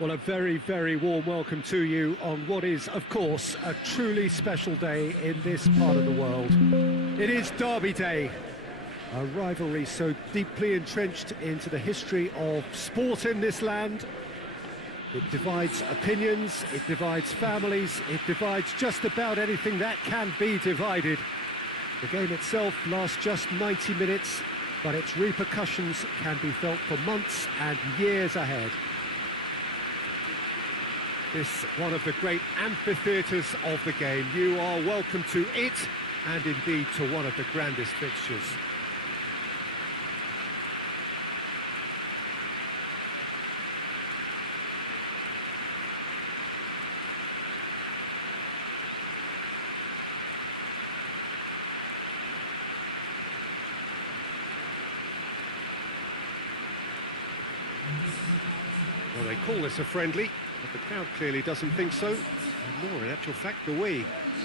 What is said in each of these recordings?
Well, a very, very warm welcome to you on what is, of course, a truly special day in this part of the world. It is Derby Day, a rivalry so deeply entrenched into the history of sport in this land. It divides opinions, it divides families, it divides just about anything that can be divided. The game itself lasts just 90 minutes, but its repercussions can be felt for months and years ahead. This one of the great amphitheatres of the game. You are welcome to it, and indeed to one of the grandest fixtures. Well, they call this a friendly, but the crowd clearly doesn't think so, and nor in actual fact do we.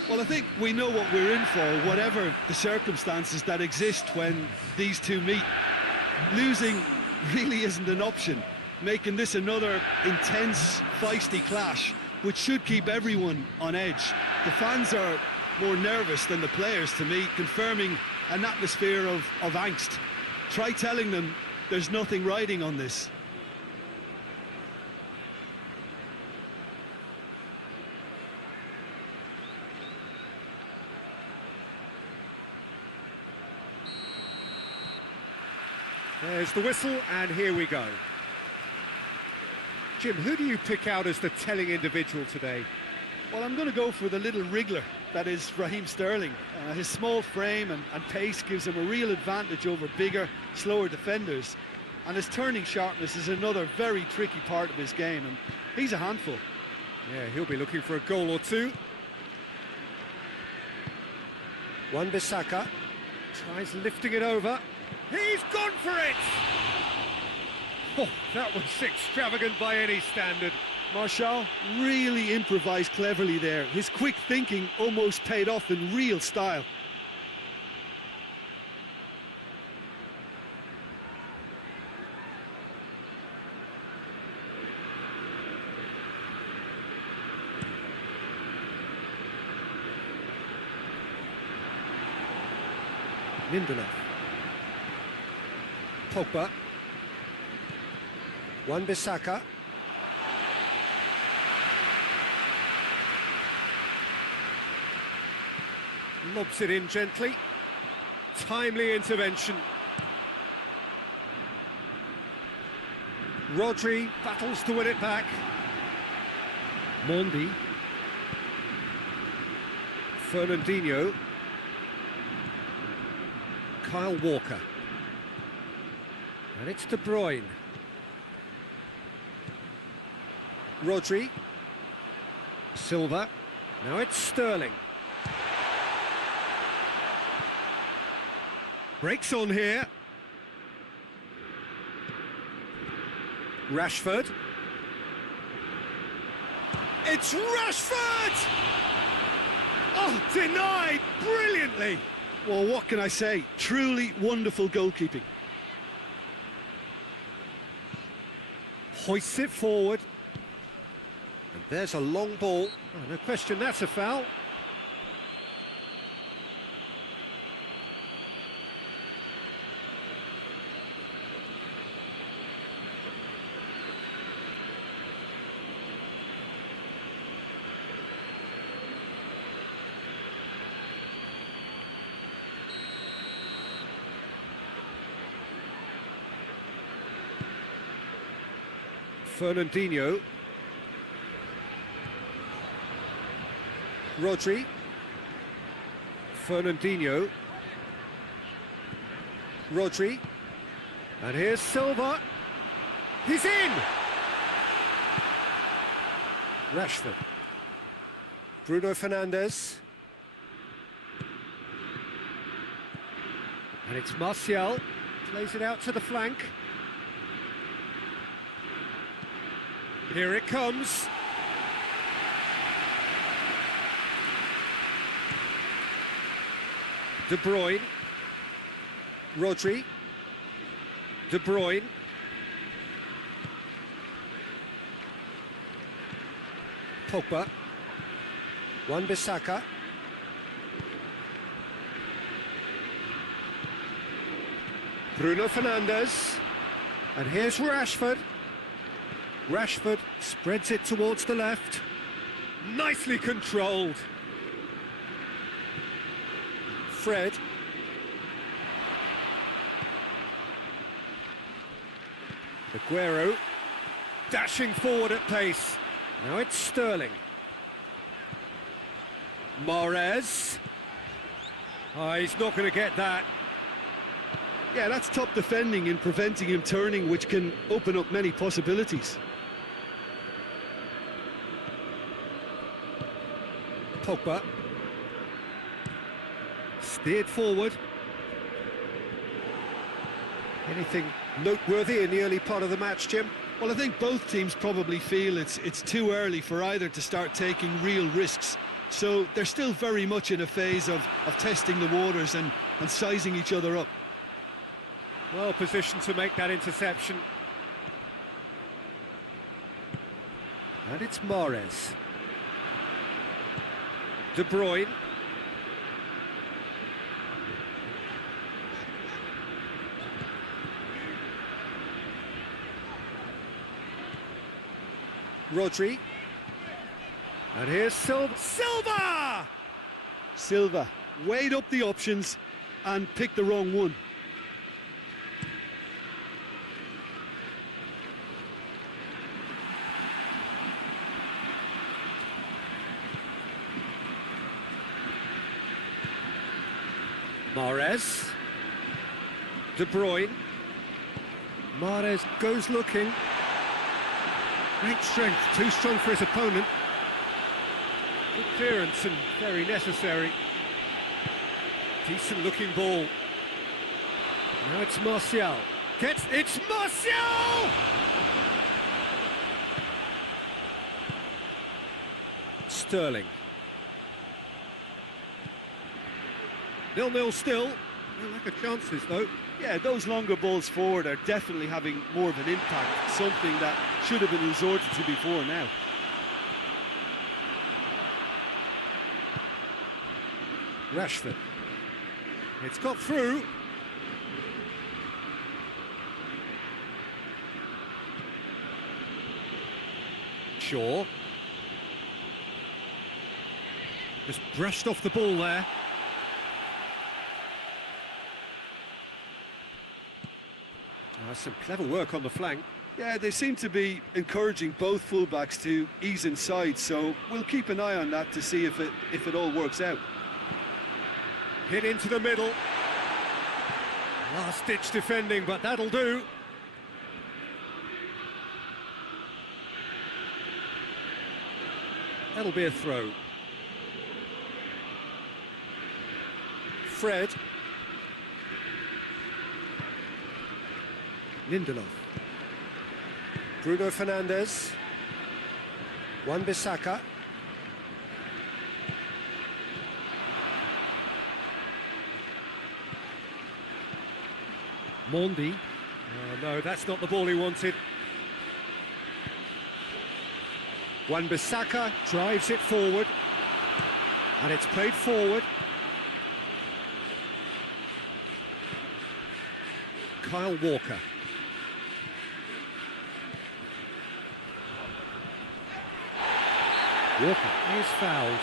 Well, I think we know what we're in for, whatever the circumstances that exist when these two meet. Losing really isn't an option, making this another intense, feisty clash, which should keep everyone on edge. The fans are more nervous than the players, to me, confirming an atmosphere of angst. Try telling them there's nothing riding on this. There's the whistle, and here we go. Jim, who do you pick out as the telling individual today? Well, I'm going to go for the little wriggler, that is Raheem Sterling. His small frame and pace gives him a real advantage over bigger, slower defenders. And his turning sharpness is another very tricky part of his game, and he's a handful. Yeah, he'll be looking for a goal or two. Wan-Bissaka tries lifting it over. He's gone for it! Oh, that was extravagant by any standard. Martial really improvised cleverly there. His quick thinking almost paid off in real style. Lindelof. Pogba. Wan-Bissaka. Lobs it in gently. Timely intervention. Rodri battles to win it back. Mondi. Fernandinho. Kyle Walker. And it's De Bruyne. Rodri. Silva. Now it's Sterling. Breaks on here. Rashford. It's Rashford! Oh, denied brilliantly. Well, what can I say? Truly wonderful goalkeeping. Hoists it forward. And there's a long ball. Oh, no question, that's a foul. Fernandinho. Rodri. Fernandinho. Rodri. And here's Silva. He's in! Rashford. Bruno Fernandes. And it's Martial. Plays it out to the flank. Here it comes. De Bruyne. Rodri. De Bruyne. Pogba. Wan-Bissaka. Bruno Fernandes. And here's Rashford. Rashford spreads it towards the left. Nicely controlled. Fred. Aguero. Dashing forward at pace. Now it's Sterling. Mahrez. Oh, he's not going to get that. Yeah, that's top defending and preventing him turning, which can open up many possibilities. Pogba. Steered forward. Anything noteworthy in the early part of the match, Jim? Well, I think both teams probably feel it's too early for either to start taking real risks. So they're still very much in a phase of testing the waters and sizing each other up. Well positioned to make that interception. And it's Mahrez. De Bruyne. Rodri. And here's Silva. Silva weighed up the options and picked the wrong one. Mahrez. De Bruyne. Mahrez goes looking. Great strength, too strong for his opponent. Good clearance and very necessary. Decent looking ball. Now it's Martial. It's Martial! Sterling. 0-0 still. No lack of chances though. Yeah, those longer balls forward are definitely having more of an impact, something that should have been resorted to before now. Rashford. It's got through. Shaw. Just brushed off the ball there. Some clever work on the flank. Yeah, they seem to be encouraging both fullbacks to ease inside, so we'll keep an eye on that to see if it all works out. Hit into the middle. Last-ditch defending, but that'll do. That'll be a throw. Fred. Lindelof. Bruno Fernandes. Wan-Bissaka. Mondi. Oh no, that's not the ball he wanted. Wan-Bissaka drives it forward. And it's played forward. Kyle Walker. Walker is fouled.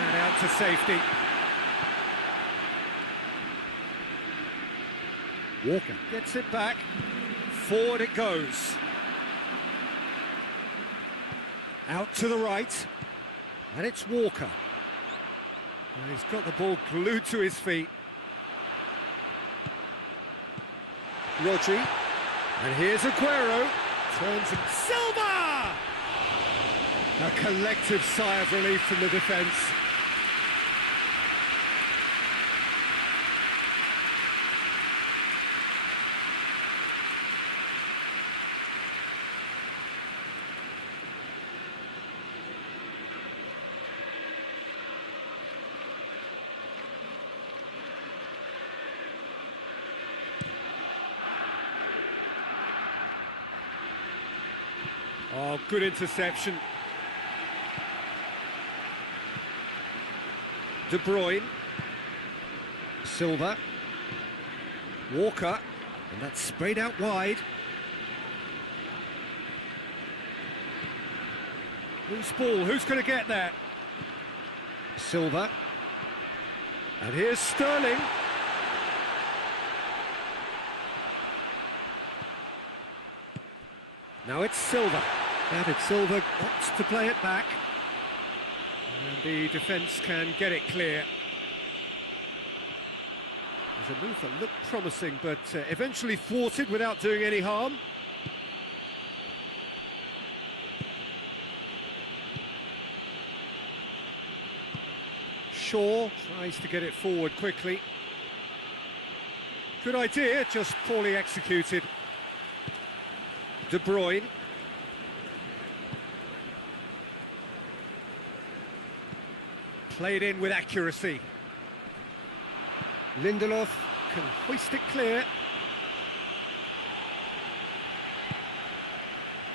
And out to safety. Walker gets it back, forward it goes. Out to the right, and it's Walker. And he's got the ball glued to his feet. Rodri, and here's Aguero, turns it, Silva! A collective sigh of relief from the defence. Oh, good interception. De Bruyne. Silva. Walker. And that's sprayed out wide. Loose ball, who's going to get that? Silva. And here's Sterling. Now it's Silva. David Silva opts to play it back. And the defence can get it clear. There's a move that looked promising, but eventually thwarted without doing any harm. Shaw tries to get it forward quickly. Good idea, just poorly executed. De Bruyne. Played in with accuracy. Lindelof can hoist it clear.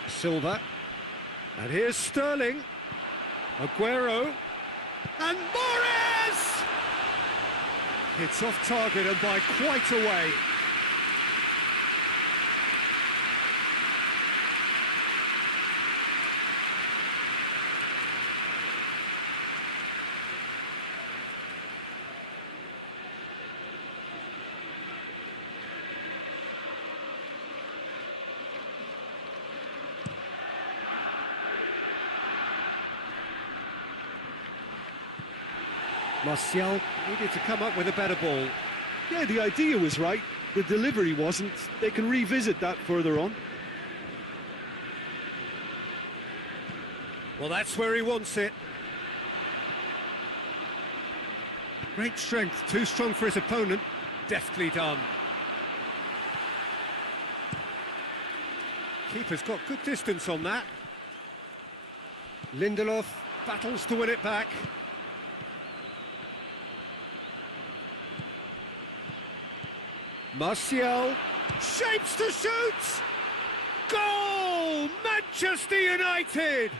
Silva. And here's Sterling. Aguero. And Morris! It's off target and by quite a way. Martial needed to come up with a better ball. Yeah, the idea was right, the delivery wasn't. They can revisit that further on. Well, that's where he wants it. Great strength, too strong for his opponent. Deftly done. Keeper's got good distance on that. Lindelof battles to win it back. Martial shapes to shoot! Goal! Manchester United!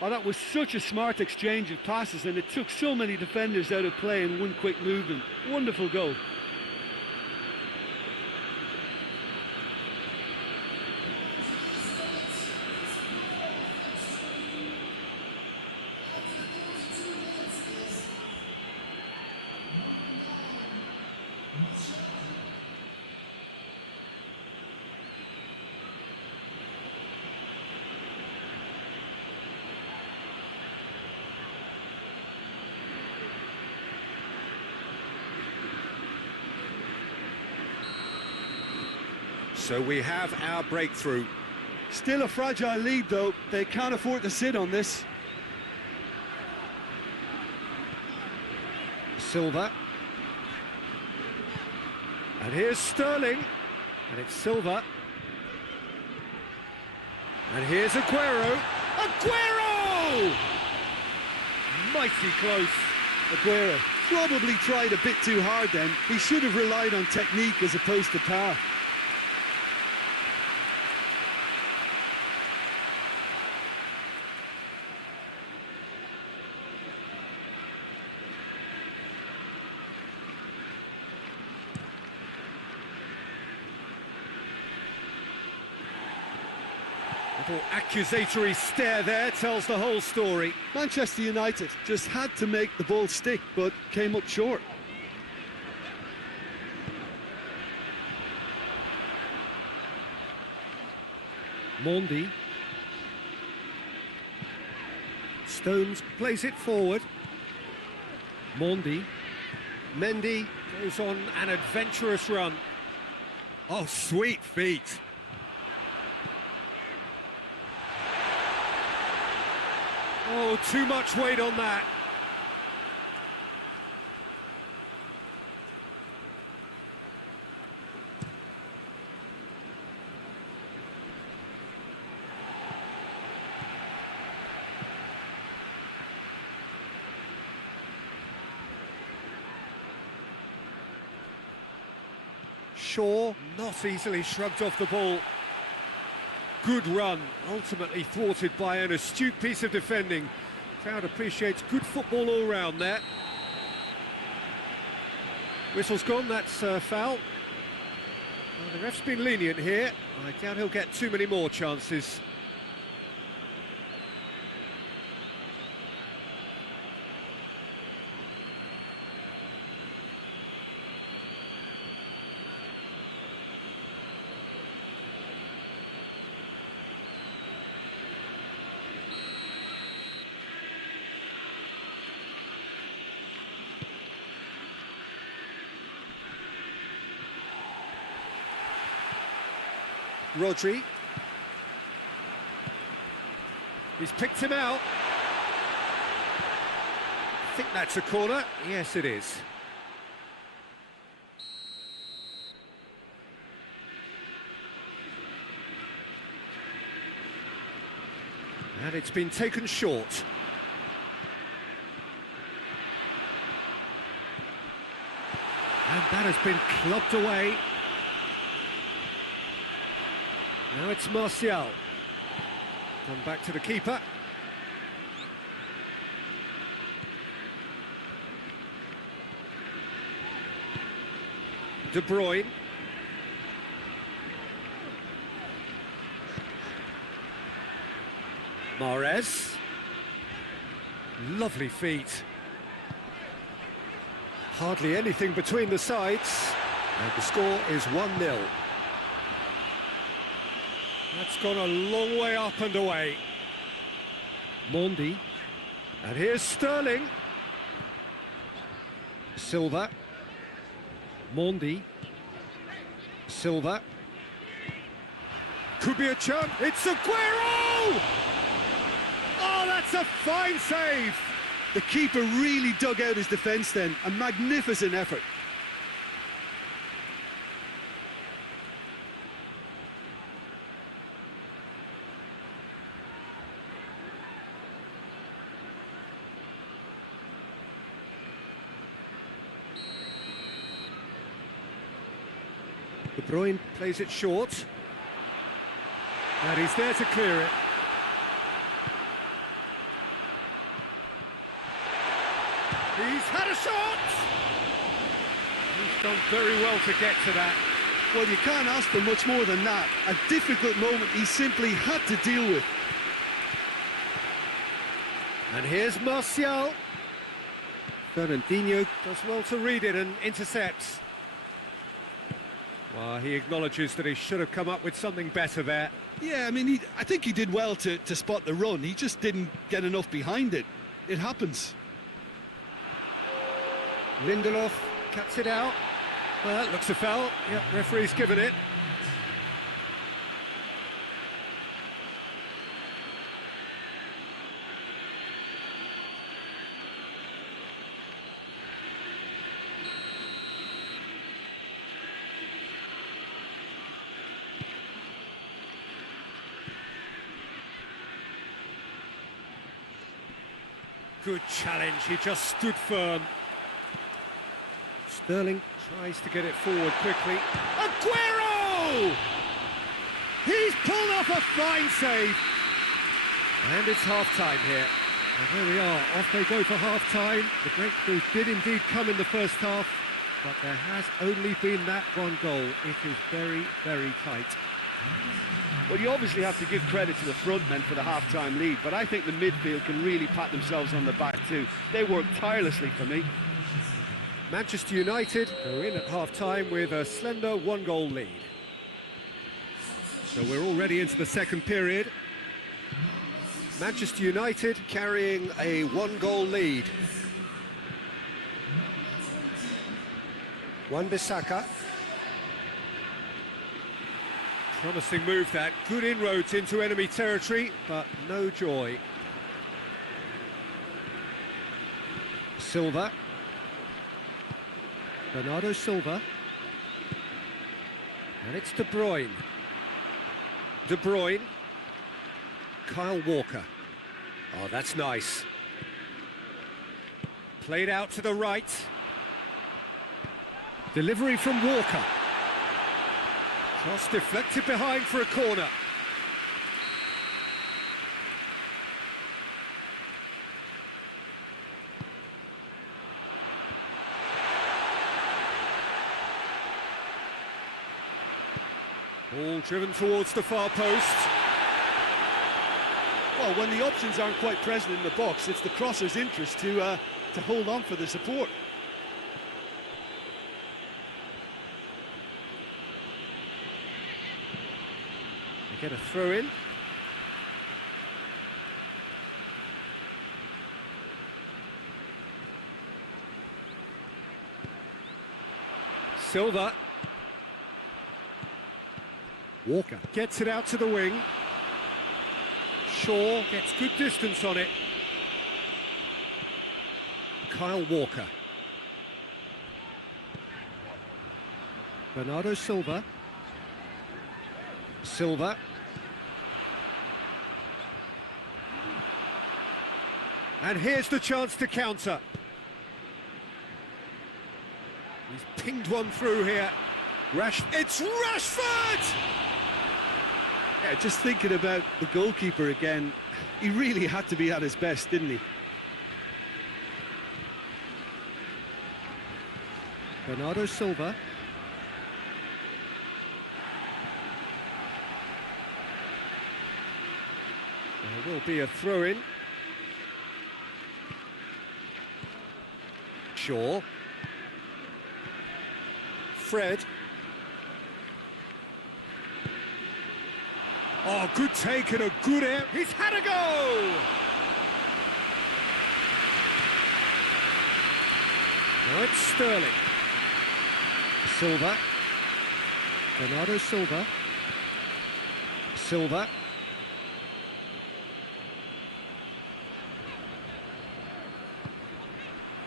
Oh, that was such a smart exchange of passes, and it took so many defenders out of play in one quick movement. Wonderful goal. So we have our breakthrough. Still a fragile lead, though. They can't afford to sit on this. Silva. And here's Sterling. And it's Silva. And here's Aguero. Aguero! Mighty close. Aguero probably tried a bit too hard then. He should have relied on technique as opposed to power. Little accusatory stare there tells the whole story. Manchester United just had to make the ball stick, but came up short. Mondi. Stones plays it forward. Mondi. Mendy goes on an adventurous run. Oh, sweet feet. Oh, too much weight on that. Shaw, not easily shrugged off the ball. Good run, ultimately thwarted by an astute piece of defending. Crowd appreciates good football all round there. Whistle's gone, that's foul. Well, the ref's been lenient here. I doubt he'll get too many more chances. Rodri. He's picked him out. I think that's a corner. Yes, it is. And it's been taken short. And that has been clubbed away. Now it's Martial. Come back to the keeper. De Bruyne. Mahrez. Lovely feet. Hardly anything between the sides. And the score is 1-0. That's gone a long way up and away. Mondi. And here's Sterling. Silva. Mondi. Silva. Could be a chance. It's Aguero! Oh, that's a fine save! The keeper really dug out his defence then. A magnificent effort. De Bruyne plays it short. And he's there to clear it. He's had a shot! He's done very well to get to that. Well, you can't ask for much more than that. A difficult moment he simply had to deal with. And here's Martial. Fernandinho does well to read it and intercepts. Well, he acknowledges that he should have come up with something better there. Yeah, I mean, I think he did well to spot the run. He just didn't get enough behind it. It happens. Lindelof cuts it out. Well, that looks a foul. Yep, referee's given it. Good challenge, he just stood firm. Sterling tries to get it forward quickly. Aguero! He's pulled off a fine save. And it's half-time here. And there we are, off they go for half-time. The breakthrough did indeed come in the first half, but there has only been that one goal. It is very, very tight. Well, you obviously have to give credit to the front men for the half-time lead, but I think the midfield can really pat themselves on the back too. They work tirelessly for me. Manchester United go in at half-time with a slender one-goal lead. So we're already into the second period. Manchester United carrying a one-goal lead. Wan-Bissaka. Promising move that, good inroads into enemy territory, but no joy. Silva. Bernardo Silva. And it's De Bruyne. De Bruyne. Kyle Walker. Oh, that's nice. Played out to the right. Delivery from Walker. Cross deflected behind for a corner. Ball driven towards the far post. Well, when the options aren't quite present in the box, it's the crosser's interest to hold on for the support. They get a throw in. Silva. Walker gets it out to the wing. Shaw gets good distance on it. Kyle Walker. Bernardo Silva. Silva. And here's the chance to counter. He's pinged one through here. It's Rashford! Yeah, just thinking about the goalkeeper again, he really had to be at his best, didn't he? Bernardo Silva. There will be a throw-in. Shaw. Fred. Oh, good take and a good air. He's had a go! Now it's Sterling. Silva. Bernardo Silva. Silva.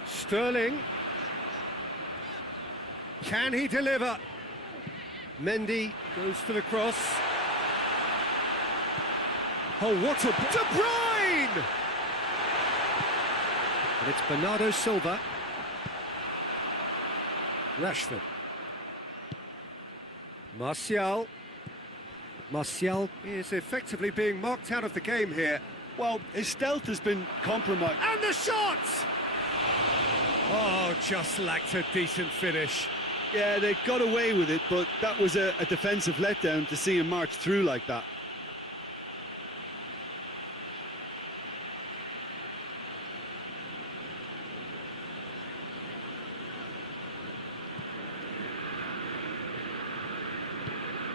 Sterling. Can he deliver? Mendy goes for the cross. Oh, what a... De Bruyne! And it's Bernardo Silva. Rashford. Martial. Martial is effectively being marked out of the game here. Well, his stealth has been compromised. And the shot! Oh, just lacked a decent finish. Yeah, they got away with it, but that was a defensive letdown to see him march through like that.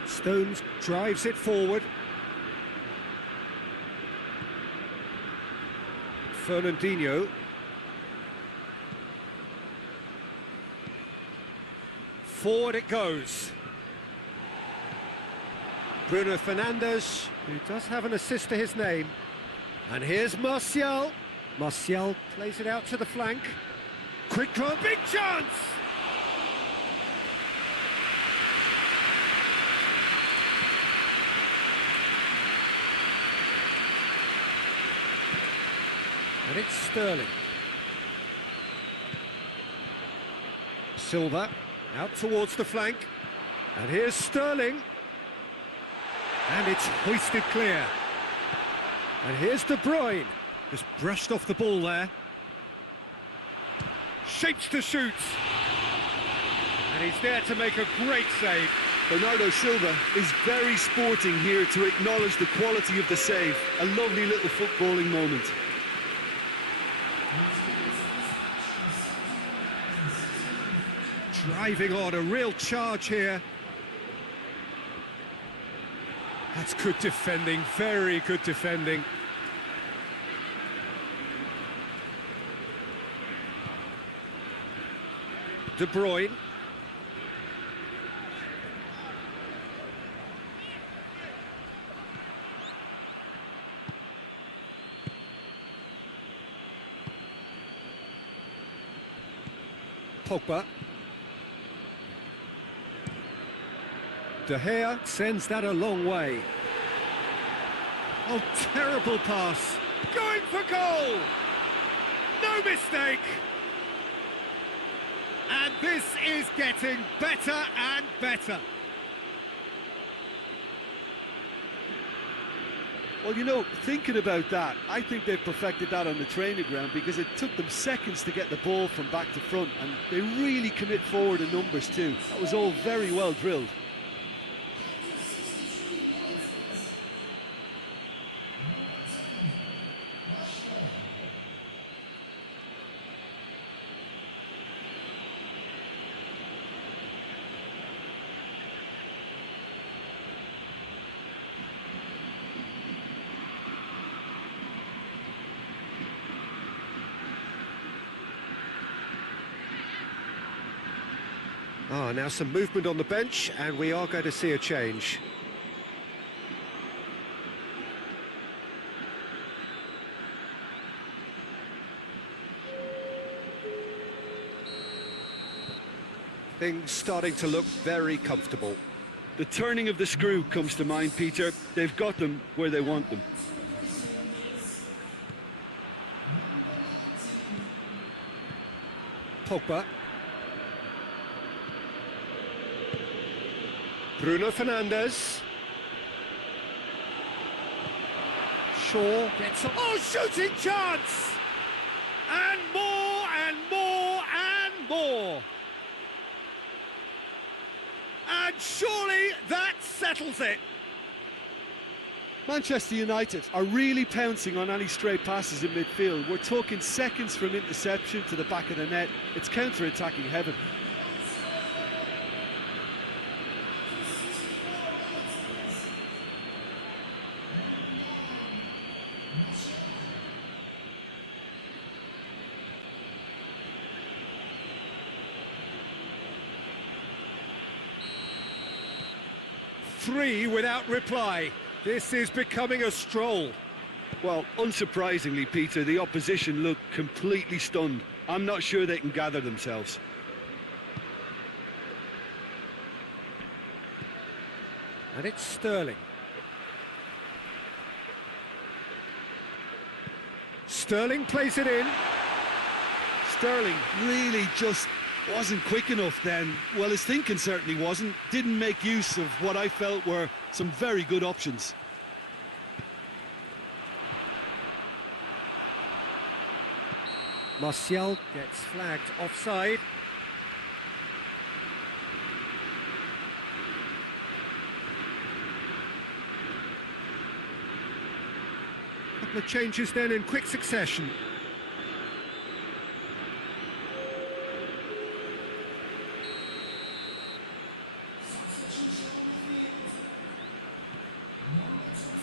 Stones drives it forward. Fernandinho. Forward it goes. Bruno Fernandes, who does have an assist to his name. And here's Martial. Martial plays it out to the flank. Quick draw, big chance! And it's Sterling. Silva out towards the flank. And here's Sterling. And it's hoisted clear. And here's De Bruyne. Just brushed off the ball there. Shapes to shoot. And he's there to make a great save. Bernardo Silva is very sporting here to acknowledge the quality of the save. A lovely little footballing moment. Driving on, a real charge here. That's good defending, very good defending. De Bruyne. Pogba. De Gea sends that a long way. Oh, terrible pass. Going for goal! No mistake! And this is getting better and better. Well, you know, thinking about that, I think they've perfected that on the training ground because it took them seconds to get the ball from back to front, and they really commit forward in numbers too. That was all very well drilled. Ah, now some movement on the bench, and we are going to see a change. Things starting to look very comfortable. The turning of the screw comes to mind, Peter. They've got them where they want them. Pogba. Bruno Fernandes. Shaw gets... Oh, shooting chance! And more, and more, and more! And surely that settles it! Manchester United are really pouncing on any stray passes in midfield. We're talking seconds from interception to the back of the net. It's counter-attacking heaven. Three without reply. This is becoming a stroll. Well, unsurprisingly, Peter, the opposition look completely stunned. I'm not sure they can gather themselves. And it's Sterling. Sterling plays it in. Sterling really just wasn't quick enough then. Well, his thinking certainly wasn't. Didn't make use of what I felt were some very good options. Martial gets flagged offside. Couple of changes then in quick succession.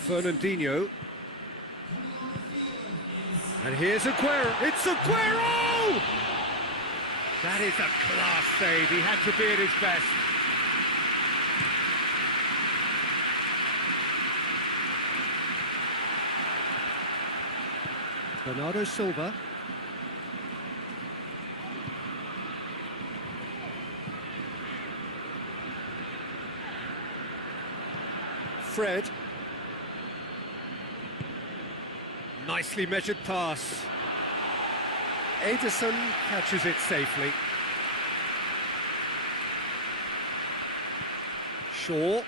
Fernandinho. And here's Aguero. It's Aguero! That is a class save. He had to be at his best. Bernardo Silva. Fred. Nicely measured pass. Ederson catches it safely. Shaw.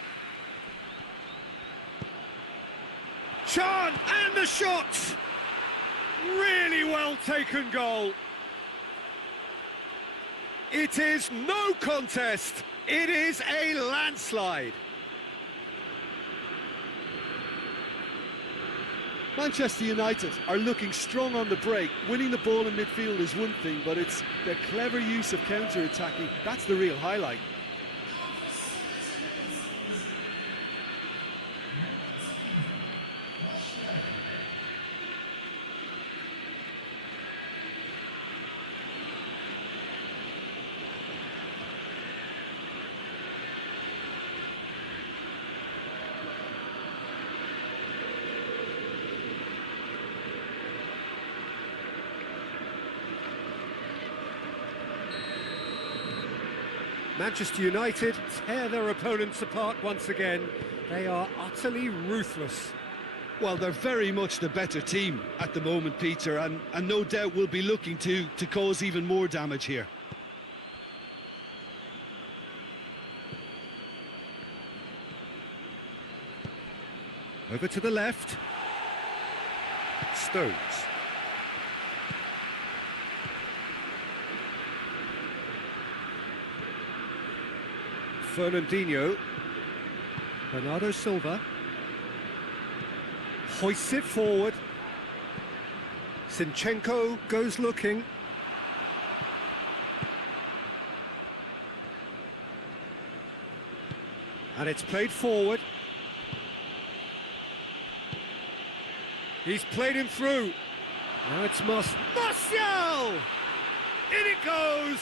Chan, and the shot! Really well taken goal. It is no contest. It is a landslide. Manchester United are looking strong on the break. Winning the ball in midfield is one thing, but it's the clever use of counter-attacking. That's the real highlight. Manchester United tear their opponents apart once again. They are utterly ruthless. Well, they're very much the better team at the moment, Peter, and no doubt will be looking to cause even more damage here. Over to the left. Stones. Fernandinho. Bernardo Silva. Hoists it forward. Zinchenko goes looking. And it's played forward. He's played him through. Now it's Martial! In it goes!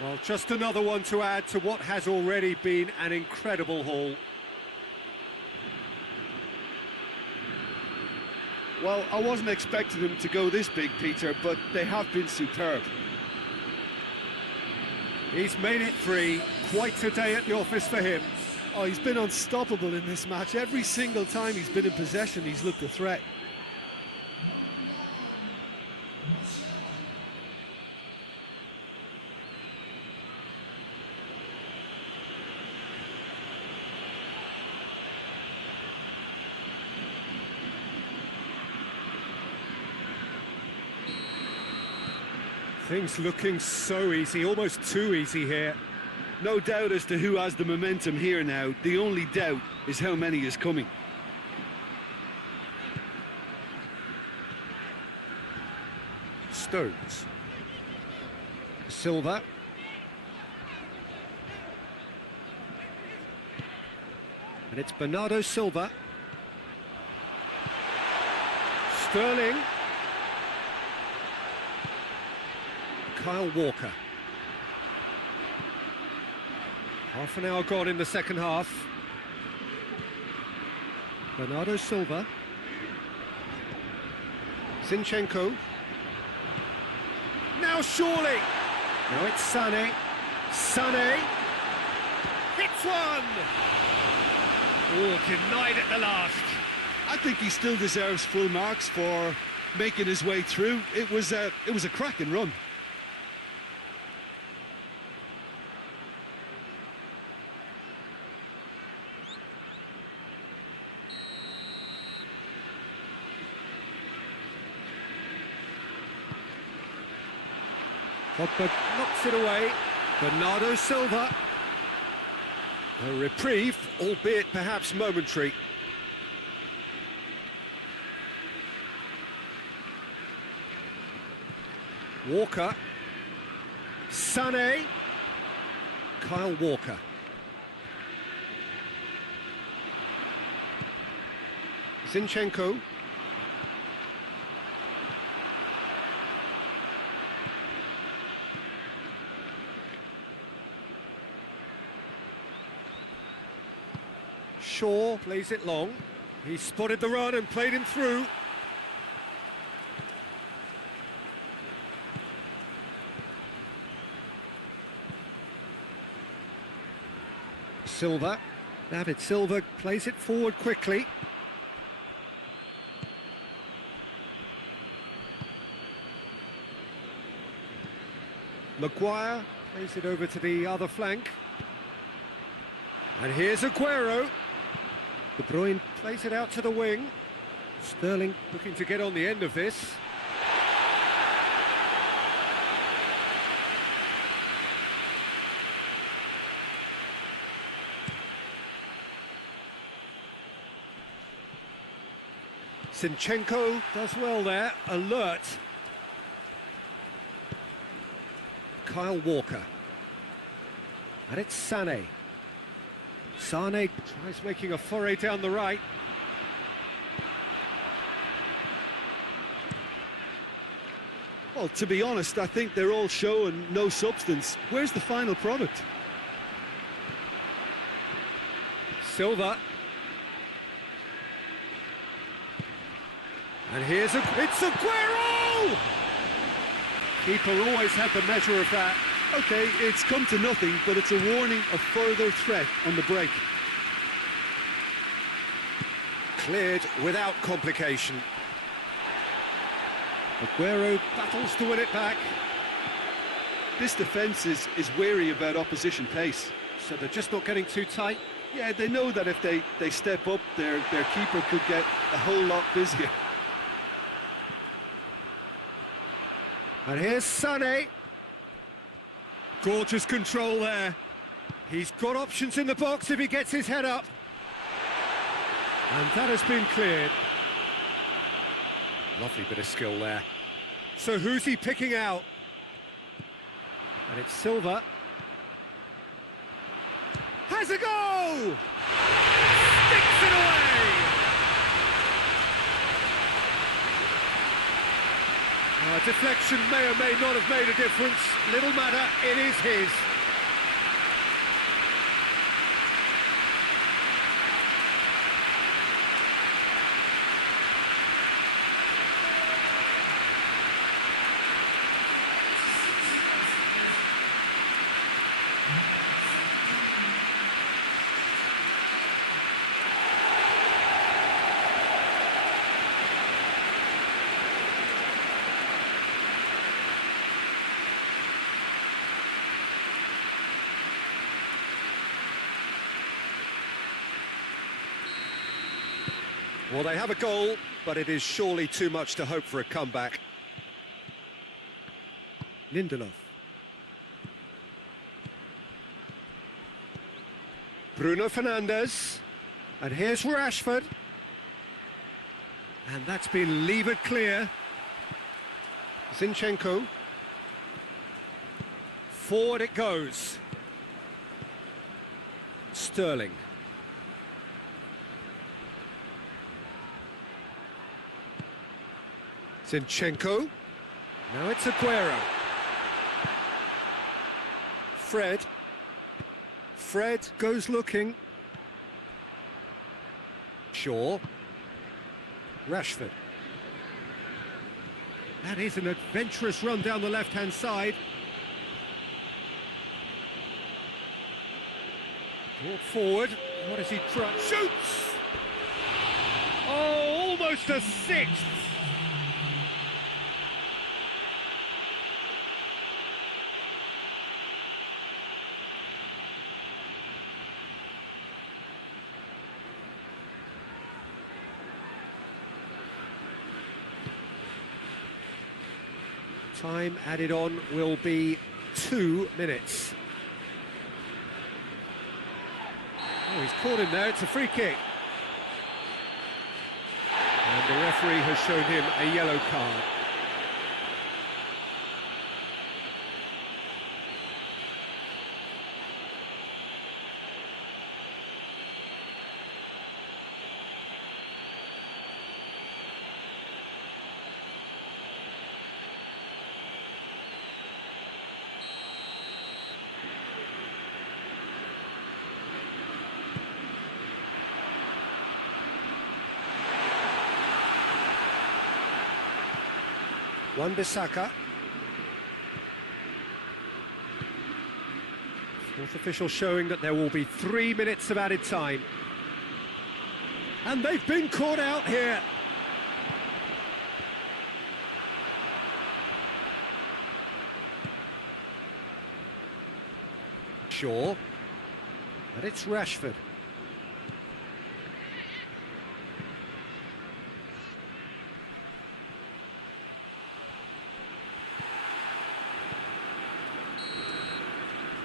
Well, just another one to add to what has already been an incredible haul. Well, I wasn't expecting them to go this big, Peter, but they have been superb. He's made it 3. Quite a day at the office for him. Oh, he's been unstoppable in this match. Every single time he's been in possession, he's looked a threat. Things looking so easy, almost too easy here. No doubt as to who has the momentum here now. The only doubt is how many is coming. Stones. Silva. And it's Bernardo Silva. Sterling. Kyle Walker. Half an hour gone in the second half. Bernardo Silva. Zinchenko. Now surely. Now it's Sané. Sané. Hits one! Oh, denied at the last. I think he still deserves full marks for making his way through. It was a cracking run. Pogba knocks it away. Bernardo Silva. A reprieve, albeit perhaps momentary. Walker. Sané. Kyle Walker. Zinchenko. Shaw plays it long. He spotted the run and played him through. Silva. David Silva plays it forward quickly. Maguire plays it over to the other flank. And here's Aguero. De Bruyne plays it out to the wing. Sterling looking to get on the end of this. Zinchenko does well there, alert. Kyle Walker. And it's Sané. Sané tries making a foray down the right. Well, to be honest, I think they're all show and no substance. Where's the final product? Silva. And here's it's Aguero! Keeper always had the measure of that. Okay, it's come to nothing, but it's a warning of further threat on the break. Cleared without complication. Aguero battles to win it back. This defence is wary about opposition pace. So they're just not getting too tight. Yeah, they know that if they step up, their keeper could get a whole lot busier. And here's Sané. Gorgeous control there. He's got options in the box if he gets his head up. And that has been cleared. Lovely bit of skill there. So who's he picking out? And it's Silva. Has a go! Sticks it away! A deflection may or may not have made a difference. Little matter, it is his. Well, they have a goal, but it is surely too much to hope for a comeback. Lindelof. Bruno Fernandes. And here's Rashford. And that's been levered clear. Zinchenko. Forward it goes. Sterling. Zinchenko. Now it's Aguero. Fred goes looking. Shaw. Rashford. That is an adventurous run down the left-hand side. Brought forward. What does he try? Shoots! Oh, almost a sixth! Time added on will be 2 minutes. Oh, he's caught him there, it's a free kick. And the referee has shown him a yellow card. Wan-Bissaka. Fourth official showing that there will be 3 minutes of added time. And they've been caught out here. Shaw. And it's Rashford.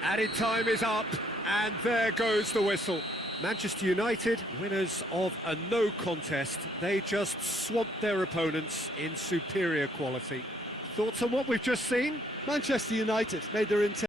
Added time is up, and there goes the whistle. Manchester United, winners of a no contest. They just swamped their opponents in superior quality. Thoughts on what we've just seen? Manchester United made their intent.